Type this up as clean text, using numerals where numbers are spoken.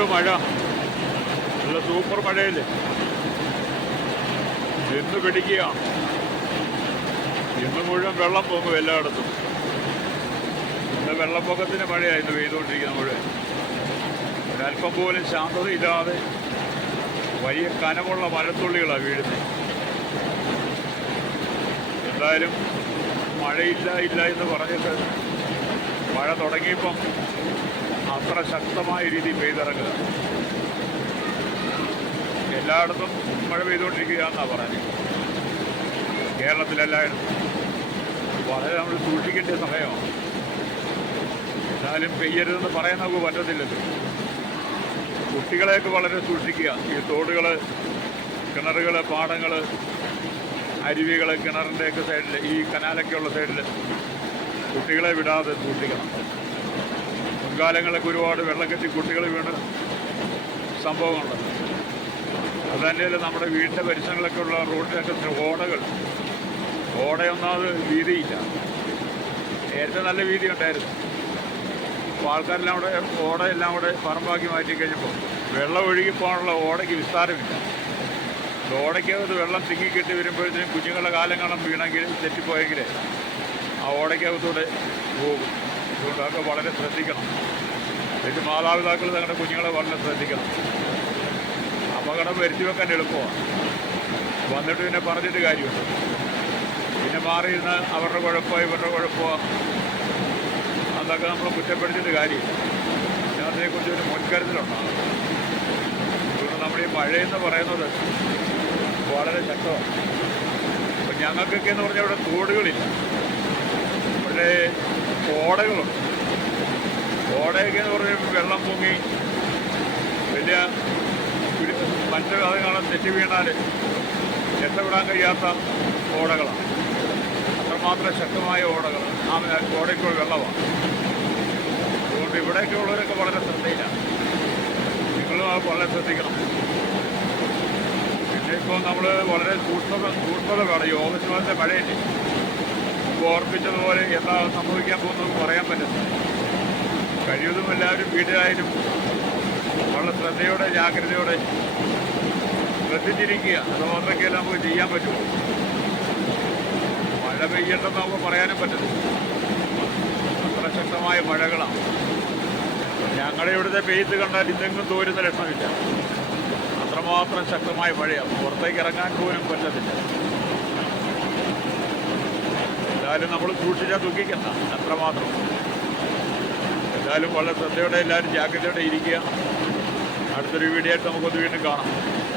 എന്ത് മഴ! നല്ല സൂപ്പർ മഴയില്ലേ! എന്ന് പിടിക്കുക. ഇന്ന് മുഴുവൻ വെള്ളം പോകും എല്ലായിടത്തും. ഇന്ന് വെള്ളപ്പൊക്കത്തിന് മഴയായിരുന്നു പെയ്തുകൊണ്ടിരിക്കുന്ന മുഴുവൻ. ഒരല്പം പോലും ശാന്തതയില്ലാതെ വലിയ കനമുള്ള മഴത്തുള്ളികളാണ് വീഴുന്നത്. എന്തായാലും മഴയില്ല എന്ന് പറഞ്ഞിട്ട് മഴ തുടങ്ങിയപ്പം അത്ര ശക്തമായ രീതിയിൽ പെയ്തിറങ്ങുക. എല്ലായിടത്തും മഴ പെയ്തുകൊണ്ടിരിക്കുകയാണെന്നാണ് പറഞ്ഞത്. കേരളത്തിലെല്ലായിടത്തും വളരെ നമ്മൾ സൂക്ഷിക്കേണ്ട സമയമാണ്. എന്നാലും പെയ്യരുതെന്ന് പറയാൻ നമുക്ക് പറ്റത്തില്ലല്ലോ. കുട്ടികളെയൊക്കെ വളരെ സൂക്ഷിക്കുക. ഈ തോടുകൾ, കിണറുകൾ, പാടങ്ങൾ, അരുവികൾ, കിണറിൻ്റെയൊക്കെ സൈഡിൽ, ഈ കനാലൊക്കെയുള്ള സൈഡിൽ കുട്ടികളെ വിടാതെ സൂക്ഷിക്കണം. മുൻകാലങ്ങളിലൊക്കെ ഒരുപാട് വെള്ളം കെട്ടി കുട്ടികൾ വീണ് സംഭവമുണ്ട്. അതുതന്നെയല്ല നമ്മുടെ വീടിൻ്റെ പരിസരങ്ങളിലൊക്കെ ഉള്ള റോഡിലൊക്കെ ഓടയൊന്നാമത് വീതിയില്ല. നേരത്തെ നല്ല വീതി ഉണ്ടായിരുന്നു. അപ്പോൾ ആൾക്കാരെല്ലാം കൂടെ ഓടയെല്ലാം കൂടെ പറമ്പാക്കി മാറ്റി കഴിഞ്ഞപ്പോൾ വെള്ളം ഒഴുകിപ്പോകാനുള്ള ഓടയ്ക്ക് വിസ്താരമില്ല. ഓടയ്ക്കകത്ത് വെള്ളം തിങ്ങിക്കെട്ടി വരുമ്പോഴത്തേനും കുഞ്ഞുങ്ങളുടെ കാലം കാണാൻ വീണെങ്കിൽ തെറ്റിപ്പോയെങ്കിൽ ആ ഓടയ്ക്കകത്തൂടെ പോകും. അതുകൊണ്ട് അതൊക്കെ വളരെ ശ്രദ്ധിക്കണം. എന്നിട്ട് മാതാപിതാക്കൾ തങ്ങളുടെ കുഞ്ഞുങ്ങളെ വളരെ ശ്രദ്ധിക്കണം. അപകടം വരുത്തി വെക്കാൻ എളുപ്പമാണ്. വന്നിട്ട് പിന്നെ പറഞ്ഞിട്ട് കാര്യമുണ്ട്. പിന്നെ മാറിയിരുന്ന് അവരുടെ കുഴപ്പമോ ഇവരുടെ കുഴപ്പമോ അതൊക്കെ നമ്മൾ കുറ്റപ്പെടുത്തിയിട്ട് കാര്യമില്ല. അതിനെക്കുറിച്ച് ഒരു മുൻകരുതലുണ്ടാകും. അതുകൊണ്ട് നമ്മൾ ഈ മഴയെന്ന് പറയുന്നത് വളരെ ശക്തമാണ്. അപ്പം ഞങ്ങൾക്കൊക്കെ എന്ന് പറഞ്ഞാൽ ഇവിടെ തോടുകളില്ല, ഇവിടെ ഓടകളുണ്ട്. ഓടയൊക്കെ എന്ന് പറഞ്ഞാൽ വെള്ളം പൊങ്ങി വലിയ മനുഷ്യർ കാണാൻ തെറ്റി വീണാൽ രക്ഷപ്പെടാൻ കഴിയാത്ത ഓടകളാണ്. അത്രമാത്രം ശക്തമായ ഓടകൾ. ആ ഓടയ്ക്കുള്ള വെള്ളമാണ്. അതുകൊണ്ട് ഇവിടെയൊക്കെ ഉള്ളവരൊക്കെ വളരെ ശ്രദ്ധയിലാണ്. നിങ്ങളും അത് വളരെ ശ്രദ്ധിക്കണം. പിന്നെ ഇപ്പോൾ നമ്മൾ വളരെ സൂക്ഷ്മത വേണം. ഈ ഓഗസ്റ്റ് മാസത്തെ മഴയില്ലേ, ഇപ്പോൾ ഓർപ്പിച്ചതുപോലെ എന്താ സംഭവിക്കാൻ പോകുന്നത് പറയാൻ പറ്റുന്നത്. കഴിവതും എല്ലാവരും വീട്ടിലായാലും വളരെ ശ്രദ്ധയോടെ ജാഗ്രതയോടെ ശ്രദ്ധിച്ചിരിക്കുക. അത് മാത്രമൊക്കെ നമുക്ക് ചെയ്യാൻ പറ്റുമോ. മഴ പെയ്യട്ടെന്ന് നമുക്ക് പറയാനും പറ്റുന്നില്ല. അത്ര ശക്തമായ മഴകളാണ്. ഞങ്ങളുടെ ഇവിടുത്തെ പെയ്ത്ത് കണ്ടാൽ ഇതെങ്ങും തോരുന്ന ലക്ഷണമില്ല. അത്രമാത്രം ശക്തമായ മഴയാണ്. പുറത്തേക്ക് ഇറങ്ങാൻ പോലും പറ്റത്തില്ല. എന്തായാലും നമ്മൾ സൂക്ഷിച്ചാൽ ദുഃഖിക്കണ്ട. അത്രമാത്രം. എന്തായാലും വളരെ ശ്രദ്ധയോടെ എല്ലാവരും ജാഗ്രതയോടെ ഇരിക്കുക. അടുത്തൊരു വീഡിയോ ആയിട്ട് നമുക്കൊന്ന് വീണ്ടും കാണാം.